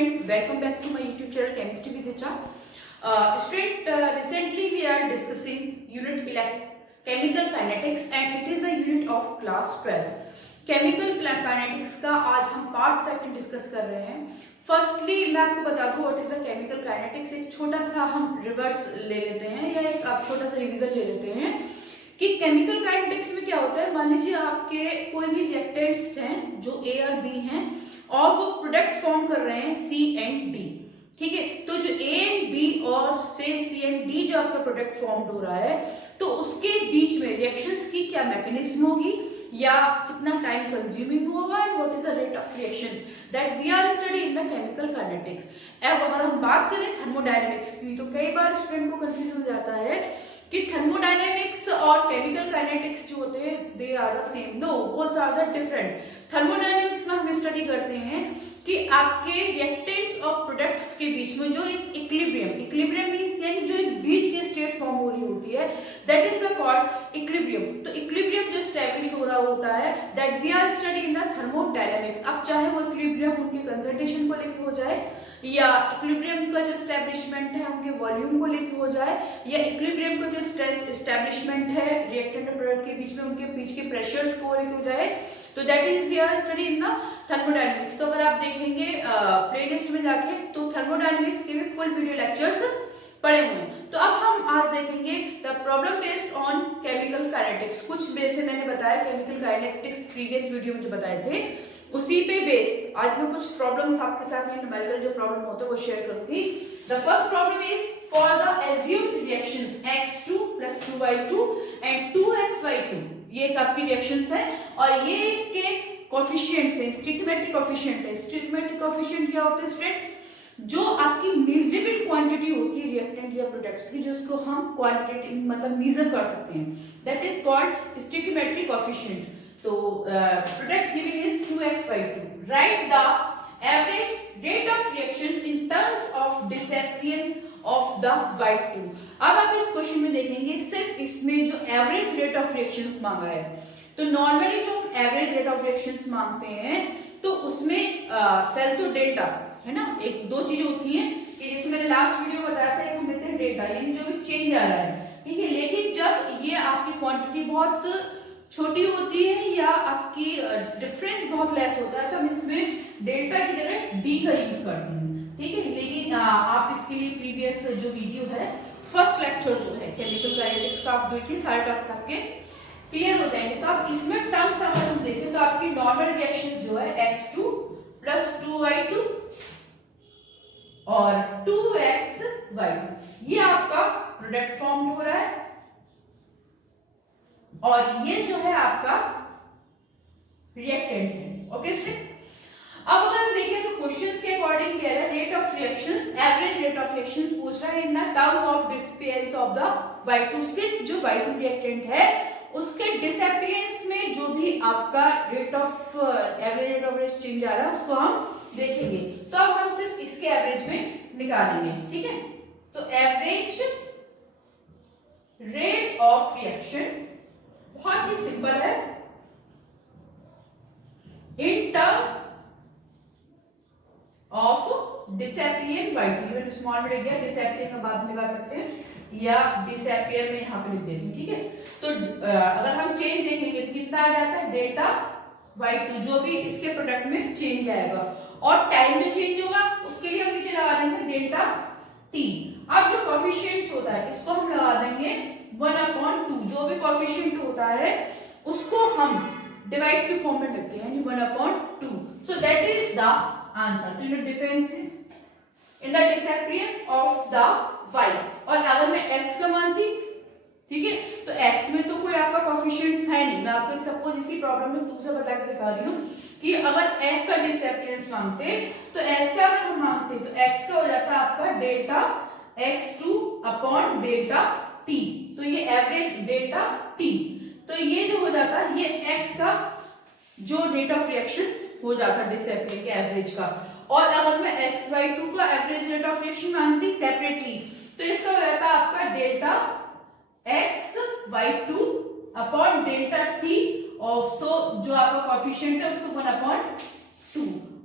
student, welcome back to my YouTube channel Chemistry with Richa. Recently we are discussing unit chemical kinetics and it is a unit of class 12. Chemical kinetics का आज हम part second discuss कर रहे हैं. Firstly मैं आपको बता दूं what is the chemical kinetics. एक छोटा सा हम रिवर्स ले लेते हैं या एक आप छोटा सा रिवीजन ले लेते हैं कि केमिकल काइनेटिक्स में क्या होता है. मान लीजिए आपके कोई भी रिएक्टेंट्स हैं जो ए और बी हैं और वो प्रोडक्ट फॉर्म कर रहे हैं सी एंड डी. ठीक है, तो जो ए एंड बी और से सी एंड डी जो आपका प्रोडक्ट फॉर्म हो रहा है तो उसके बीच में रिएक्शंस की क्या मैकेनिज्म होगी या कितना टाइम कंज्यूमिंग होगा and what is the rate of reactions that we are study in the chemical kinetics. अब अगर हम बात करें थर्मोडायनेमिक्स की तो कई बार स्टूडेंट को कंफ्यूज हो जाता है कि थर्मोडायनेमिक्स और केमिकल काइनेटिक्स जो होते हैं they are the same. No, both are the different. Thermodynamics में हम स्टडी करते हैं कि आपके रिएक्टेंट्स और प्रोडक्ट्स के बीच में जो एक इक्विलिब्रियम मींस यानी जो एक बीच की स्टेट फॉर्म हो रही होती है that is the called equilibrium. तो इक्विलिब्रियम जो एस्टैब्लिश हो रहा होता है that we are study in the thermodynamics. अब चाहे वो इक्विलिब्रियम उनके कंसंट्रेशन को लेके हो जाए या इक्विलिब्रियम का जो एस्टैब्लिशमेंट है उनके वॉल्यूम को लेके हो जाए या इक्विलिब्रियम का जो एस्टैब्लिशमेंट है रिएक्टेंट और प्रोडक्ट के बीच में उनके बीच के प्रेशर्स को लेके हो जाए तो that is we are study in the thermodynamics. तो अगर आप देखेंगे प्लेलिस्ट में जाके तो थर्मोडायनेमिक्स के भी फुल वीडियो लेक्चर्स पड़े हुए हैं. तो अब हम आज देखेंगे the problem based on chemical kinetics. कुछ जैसे मैंने बताया केमिकल काइनेटिक्स प्रीवियस वीडियो में जो बताए थे उसी पे बेस आज मैं कुछ प्रॉब्लम्स आपके साथ ये न्यूमेरिकल जो प्रॉब्लम होते हैं वो शेयर करूंगी. The first problem is for the assumed reactions x2 + 2y2 and 2xy2. ये एक आपकी रिएक्शंस है और ये इसके कोएफिशिएंट्स हैं, स्टोइकियोमेट्रिक कोएफिशिएंट है. स्टोइकियोमेट्रिक कोएफिशिएंट क्या होते हैं स्टूडेंट? जो आपकी मेजरेबल क्वांटिटी होती है रिएक्टेंट या प्रोडक्ट्स की जो उसको हम क्वालिटेटिव मतलब मेजर कर सकते हैं that is called stoichiometric coefficient. तो product given is 2xy2. Write the average rate of reactions in terms of disappearance of the y2. अब आप इस क्वेश्चन में देखेंगे सिर्फ इसमें जो एवरेज रेट ऑफ रिएक्शंस मांगा है. तो नॉर्मली जो एवरेज रेट ऑफ रिएक्शंस मांगते हैं तो उसमें पहले तो डेल्टा है ना, एक दो चीजें होती हैं कि जैसे मैंने लास्ट वीडियो बताया था एक हम लेते हैं डेल्टा यानी जो भी चेंज आ रहा है. ठीक है, लेकिन जब ये आपकी क्वांटिटी बहुत छोटी होती है या आपकी डिफरेंस बहुत लेस होता है तो हम इसमें डेल्टा की जगह डी का यूज करते हैं. ठीक है, लेकिन आप इसके लिए प्रीवियस जो वीडियो है फर्स्ट लेक्चर जो है केमिकल काइनेटिक्स का आप देखिए सारे टॉपिक आपके क्लियर हो जाएंगे. तो आप इसमें टर्म्स अगर हम देखें तो आपकी नॉर्मल रिएक्शन जो है x2 + 2y2 और 2xy2 ये आपका प्रोडक्ट फॉर्म हो रहा है और ये जो है आपका रिएक्टेंट है. ओके स्टूडेंट, अब अगर हम देखें तो क्वेश्चंस के अकॉर्डिंग कह रहा है rate of reactions, average rate of reactions पूछ रहा है in the term of disappearance of the y2. सिर्फ जो y2 रिएक्टेंट है उसके डिसअपीयरेंस में जो भी आपका rate of average rate of change आ रहा है उसको हम देखेंगे. तो अब हम सिर्फ इसके एवरेज में निकालेंगे. ठीक है, तो एवरेज रेट ऑफ रिएक्शन बहुत ही सिंपल है in term of disappearing y2. Even small में लिख दिया, डिसअपीयरिंग का बाद में लगा सकते हैं या डिसअपीयर में यहां पे लिख देते हैं. ठीक है, तो अगर हम चेंज देखेंगे तो कितना आ जाता है डेल्टा y2 जो भी इसके प्रोडक्ट में चेंज आएगा और टाइम में चेंज होगा उसके लिए हम नीचे लगा देंगे डेल्टा t. अब जो कोएफिशिएंट्स होता है इसको हम लगा देंगे 1/2. जो भी कोएफिशिएंट होता है उसको हम डिवाइड के फॉर्म में लिखते हैं 1/2. So that is the answer. तो in difference in the disappearance of the y. और अगर मैं x का मान थी, ठीक है, तो x में तो कोई आपका कोएफिशिएंट्स है नहीं. मैं आपको एक सपोज इसी प्रॉब्लम में दूसरा बता के दिखा रही हूँ कि अगर s का डिसअपीयरेंस मांगते तो s का अगर हम मांगते तो x का हो जाता है आपका डेल्टा x2 डेल्टा t. तो ये एवरेज डेल्टा t. तो ये जो हो जाता है ये x का जो रेट ऑफ रिएक्शन हो जाता है डिसअपीयर के एवरेज का. और अगर मैं xy2 का एवरेज रेट ऑफ रिएक्शन मांगती सेपरेटली तो इसका हो जाता है आपका डेल्टा xy2 डेल्टा t. और सो जो आपका कोएफिशिएंट है उसको 1/2.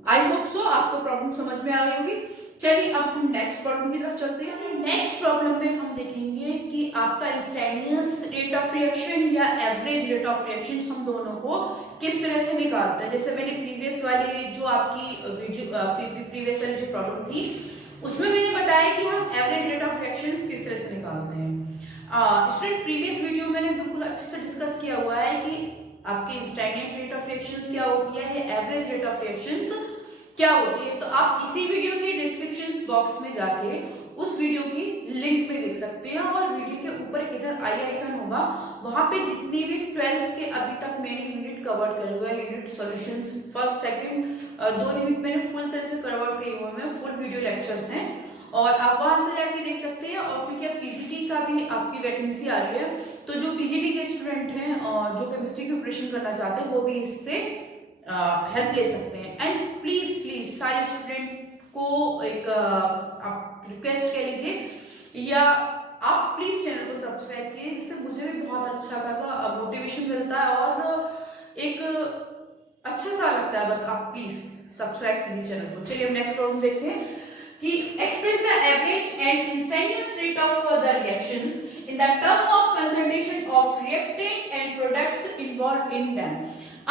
आई होप सो आपको प्रॉब्लम समझ में आ गई होगी। चलिए अब हम नेक्स्ट प्रॉब्लम की तरफ चलते हैं। नेक्स्ट प्रॉब्लम में हम देखेंगे कि आपका इंस्टेंटेनियस रेट ऑफ रिएक्शन या एवरेज रेट ऑफ रिएक्शन हम दोनों को किस तरह से निकालते हैं। जैसे मैंने प्रीवियस वाली जो आपकी वीडियो प्रीवियस वाली जो प्रॉब्लम थी उसमें मैंने बताया कि हम एवरेज रेट ऑफ रिएक्शन किस तरह से निकालते हैं। स्टूडेंट प्रीवियस वीडियो मैंने बिल्कुल अच्छे से डिस्कस किया हुआ है कि आपकी इंस्टेंटेनियस रेट ऑफ रिएक्शंस क्या होती है या एवरेज रेट ऑफ रिएक्शंस क्या होती है। तो आप इसी वीडियो के डिस्क्रिप्शन बॉक्स में जाके उस वीडियो की लिंक में देख सकते हैं और वीडियो के ऊपर एक इधर आई आइकन होगा, वहां पे जितनी भी 12th के अभी तक मैंने यूनिट कवर करे हुए हैं, unit solutions first second 2 unit मैंने फुल तरह से कवर किए हुए हैं, फुल वीडियो लेक्चर्स हैं और आप वहां से जाके देख सकते हैं। और क्योंकि अब पीजीटी का भी आपकी वैकेंसी आ रही है तो जो पीजीटी के स्टूडेंट हैं और जो केमिस्ट्री की प्रिपरेशन करना चाहते हैं वो भी इससे हेल्प ले सकते हैं। एंड प्लीज सारे स्टूडेंट को एक आप रिक्वेस्ट कह लीजिए या आप प्लीज चैनल को सब्सक्राइब कीजिए, जिससे मुझे भी बहुत अच्छा खासा मोटिवेशन मिलता है और एक अच्छा सा लगता है। बस आप प्लीज सब्सक्राइब कीजिए चैनल को। चलिए हम नेक्स्ट प्रॉब्लम देखते हैं कि express the average and instantaneous rate of the reactions in the term of concentration of reactant and products involved in them.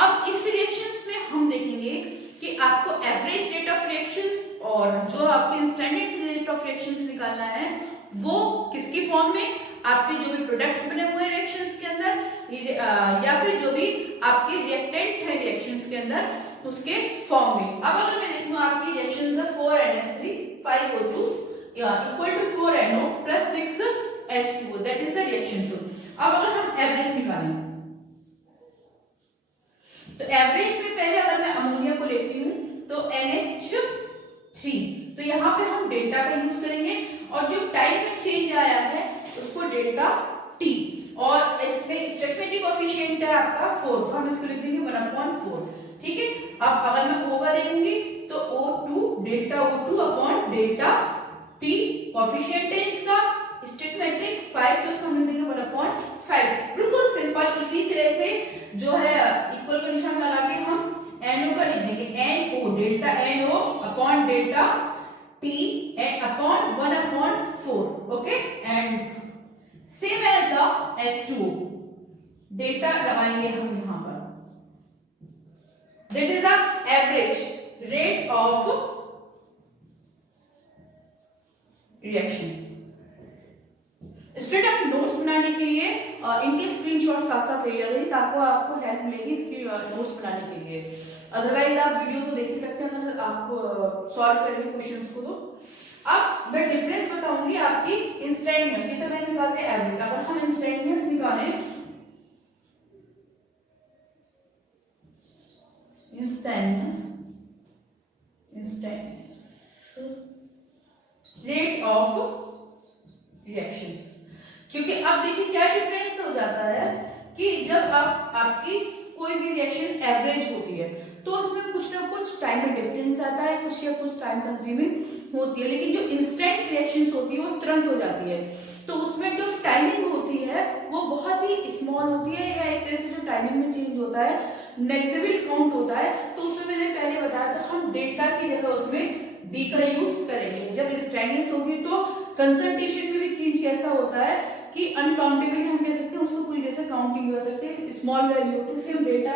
अब इस रिएक्शंस में हम देखेंगे कि आपको एवरेज रेट ऑफ रिएक्शंस और जो आपके इंस्टेंटेनियस रेट ऑफ रिएक्शंस निकालना है वो किसकी फॉर्म में, आपके जो भी प्रोडक्ट्स बने हुए हैं रिएक्शंस के अंदर या फिर जो भी आपके रिएक्टेंट है रिएक्शंस के अंदर उसके फॉर्म में। अब अगर मैं देखूं आपकी रिएक्शंस है 4NH3 5O2 equal to 4NO plus 6H2O, that is the reaction. अब अगर हम एवरेज निकालें तो एवरेज में पहले अगर मैं अमोनिया को लेती हूं तो NH3, तो यहाँ पे हम डेल्टा का यूज करेंगे और जो टाइम में चेंज आया है उसको डेल्टा टी और इसमें स्टेबिलिटी कोएफिशिएंट है आपका 4, तो हम इसको लिख देंगे 1/4। ठीक है। अब अगर मैं O का देखूंगी तो O2 delta O2 upon delta T coefficient है इसका स्टेबिलिटी 5, तो इसको हम लिख देंगे 1/5। बिल्कुल सिंपल। इसी तरह से जो है इक्वल का निशान लगा के हम NO का लिख देंगे NO delta NO upon delta T and upon 1/4। Okay. And same as the H2O delta लगाएंगे हम यहां पर, that is the average rate of reaction. Student आप नोट्स बनाने के लिए इनके स्क्रीनशॉट साथ साथ ले लीजिए ताकि आपको हेल्प मिलेगी इसकी नोट्स बनाने के लिए। अदरवाइज आप वीडियो तो देख ही सकते हैं, मतलब आप सॉल्व करेंगे क्वेश्चंस को। तो अब मैं डिफरेंस बताऊंगी आपकी इंस्टेंटेनियस, ये तो मैंने निकालते हैं एवरेज। अगर हम इंस्टेंटेनियस निकालें, इंस्टेंटेनियस रेट ऑफ रिएक्शंस, क्योंकि अब देखिए क्या डिफरेंस हो जाता है कि जब आपकी कोई भी रिएक्शन एवरेज होती है तो उसमें कुछ ना कुछ टाइम में डिफरेंस आता है, कुछ या कुछ टाइम कंज्यूमिंग होती है। लेकिन जो इंस्टेंट रिएक्शंस होती है वो तुरंत हो जाती है, तो उसमें जो टाइमिंग होती है वो बहुत ही स्मॉल होती है, या एक तरह से जो टाइमिंग में चेंज होता है नेग्लिजिबल काउंट होता है। तो उसमें मैंने पहले बताया था हम डेल्टा की जगह उसमें डी का यूज करेंगे। जब इंस्टेंटेनियस होगी तो कंसंट्रेशन में भी चेंज कैसा होता है कि अनकाउंटेबल हम कह सकते हैं, उसको पूरी जैसे काउंटिंग कर सकते हैं, स्मॉल वैल्यू होती है, इसलिए हम डेल्टा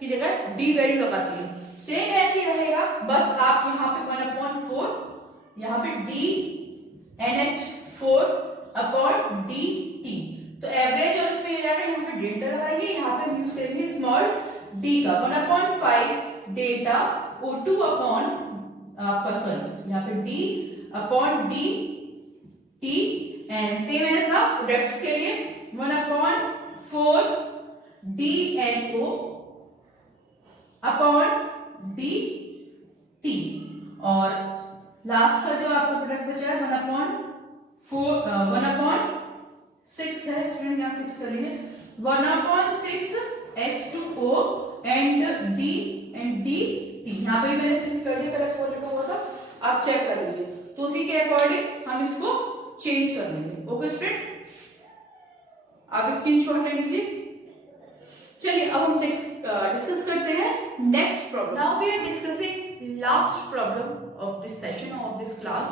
की जगह डी वैल्यू लगाते हैं। सेम ऐसे रहेगा, बस आप यहाँ पे 1/4 यहाँ पे D NH4 upon D T, तो एवरेज और इसमें यहाँ पे डेल्टा लगाएंगे, यहाँ पे हम यूज करेंगे स्मॉल डी का 1/5 डेल्टा O2 अपॉन आपका सॉरी यहाँ पे D upon D T and same as the products के लिए 1/4 D N O upon D T, और लास्ट का जो आपका प्रोडक्ट बचा है 1/6 है, स्टूडेंट यहाँ 6 कर लीजिए, 1/6 H2O एंड डी टी, यहाँ पे मैंने 6 कर दिया, पहले 4 लिखा हुआ था, आप चेक कर लीजिए। तो उसी के अकॉर्डिंग हम इसको चेंज कर लेंगे। ओके स्टूडेंट, आप स्क्रीनशॉट ले लीजिए। चलिए अब हम डिस्कस करते हैं next problem. Now we are discussing last problem of this session of this class.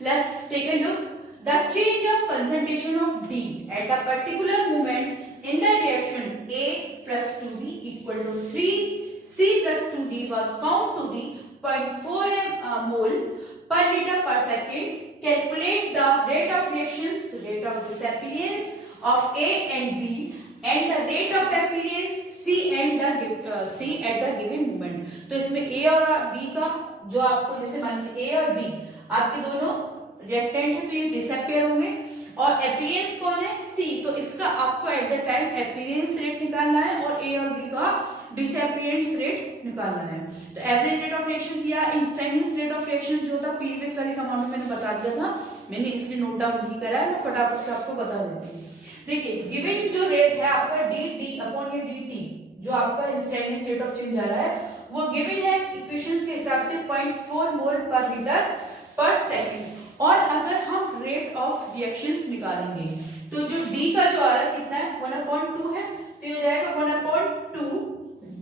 Let's take a look. The change of concentration of D at a particular moment in the reaction A plus 2B equal to 3C plus 2D was found to be 0.4 mole per liter per second. Calculate the rate of reactions, rate of disappearance of A and B and the rate of appearance C at the given moment. तो इसमें A और B का जो आपको जैसे मान लीजिए A और B आपके दोनों रिएक्टेंट है तो ये डिसअपियर होंगे और अपीयरेंस कौन है C, तो इसका आपको at the time appearance rate निकालना है और A और B का डिसअपियरेंस रेट निकालना है। तो एवरेज रेट ऑफ रिएक्शंस या इंस्टेंटेनियस रेट ऑफ रिएक्शंस जो था प्रीवियस वाली कमांड में मैंने बता दिया था, मैंने इसलिए नोट डाउन नहीं करा है, मैं फटाफट से आपको बता देती हूँ। देखिए गिवन जो रेट है आपका dt अपॉन ये dt जो आपका इंस्टेंटेनियस रेट ऑफ चेंज आ रहा है वो गिवन है इक्वेशंस के हिसाब से 0.4 मोल पर लीटर पर सेकंड। और अगर हम रेट ऑफ रिएक्शंस निकालेंगे तो जो d का जो आ रहा है कितना है 1/2 है, तो ये हो जाएगा 1/2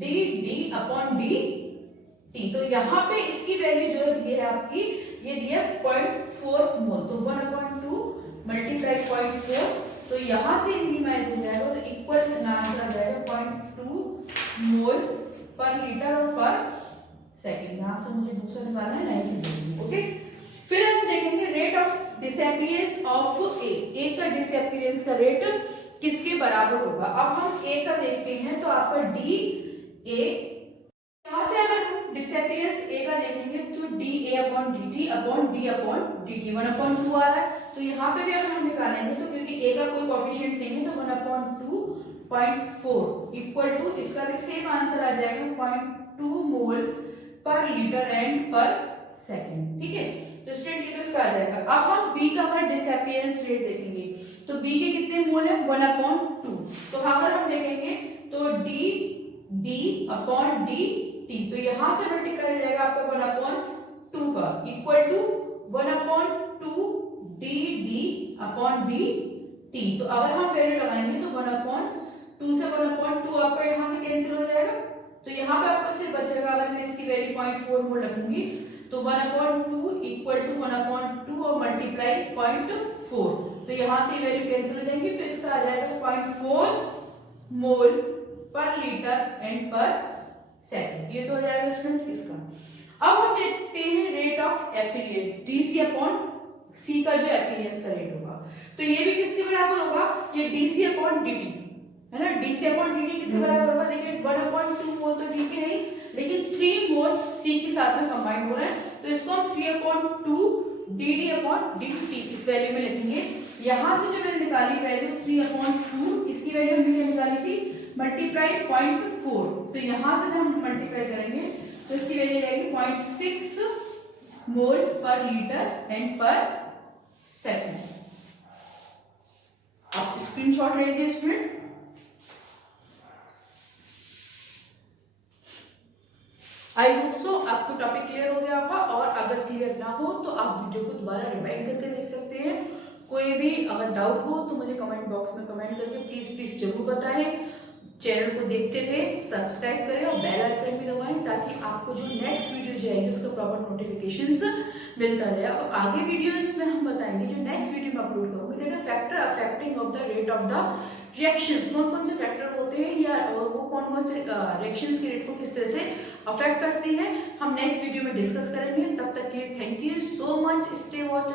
dd अपॉन dt। तो यहाँ पे इसकी वैल्यू जो दी है आपकी ये दी है 0.4 मोल, तो 1/2 मल्टीप्लाई 0.4, तो यहाँ से मिनिमाइज हो जाएगा तो इक्वल आंसर आ जाएगा 0.2 मोल पर लीटर और पर सेकंड। यहाँ से मुझे दूसरा निकालना है 90। ओके, फिर हम देखेंगे रेट ऑफ डिसअपियरेंस ऑफ ए का डिसअपियरेंस का रेट किसके बराबर होगा। अब हम ए का देखते हैं तो आपका डी ए, यहाँ से अगर हम डिसअपियरेंस ए का देखेंगे तो D A upon D T upon D upon D T 1/2 आ रहा है, तो यहाँ पे भी अगर हम निकालेंगे तो क्योंकि ए का कोई कोएफिशिएंट नहीं है तो 1/2 0.4 इक्वल टू इसका भी सेम आंसर आ जाएगा 0.2 मोल पर लीटर एंड पर सेकंड। ठीक है, तो स्टूडेंट ये तो इसका आ जाएगा। अब हम B का अगर डिसअपियरेंस रेट देखेंगे तो B के कितने मोल है 1/2, तो अगर हम देखेंगे तो D अपॉन dt, तो यहाँ से मल्टीप्लाई हो जाएगा आपका 1/2 का equal to 1/2 dd upon dt। तो अगर हम वैल्यू लगाएंगे तो 1/2 से 1/2 आपका यहाँ से कैंसिल हो जाएगा, तो यहाँ पे आपको सिर्फ बचेगा अगर मैं इसकी वैल्यू 0.4 मोल रखूंगी तो 1/2 इक्वल टू 1/2 और मल्टीप्लाई 0.4, तो यहाँ से वैल्यू कैंसिल हो जाएंगी, तो इसका आ जाएगा 0.4 मोल पर लीटर एंड पर सेकंड। ये तो हो जाएगा स्टूडेंट इसका। अब हम देखते हैं rate of appearance DC upon C का जो अपीयरेंस का रेट होगा, तो ये भी किसके बराबर होगा, ये डीसी अपॉन डीटी है ना। डीसी अपॉन डीटी किसके बराबर होगा, देखिए 1/2 मोल तो डी के है लेकिन 3 मोल सी के साथ में कंबाइंड हो रहा है, तो इसको हम 3/2 dd अपॉन dt इस वैल्यू में लिखेंगे। यहाँ से जो मैंने निकाली वैल्यू 3/2, इसकी वैल्यू हमने निकाली थी मल्टीप्लाई 0.4, तो यहाँ से जब हम मल्टीप्लाई करेंगे तो इसकी वैल्यू जाएगी 0.6 मोल पर लीटर एंड पर सेकंड। आप स्क्रीनशॉट ले लीजिए स्टूडेंट। आई होप सो आपको टॉपिक क्लियर हो गया होगा, और अगर क्लियर ना हो तो आप वीडियो को दोबारा रिवाइंड करके देख सकते हैं। कोई भी अगर डाउट हो तो मुझे कमेंट बॉक्स में कमेंट करके प्लीज जरूर बताएं। चैनल को देखते रहे, सब्सक्राइब करें और बेल आइकन भी दबाएं ताकि आपको जो नेक्स्ट वीडियो जाएगी उसका प्रॉपर नोटिफिकेशंस मिलता रहे। और आगे वीडियोस में हम बताएंगे जो नेक्स्ट वीडियो में अपलोड करूंगी that factor affecting of the rate of the reactions, कौन कौन से फैक्टर होते हैं या वो कौन कौन से रिएक्शंस के रेट को किस तरह से अफेक्ट करते हैं, हम नेक्स्ट वीडियो में डिस्कस करेंगे। तब तक के लिए thank you so much, stay watch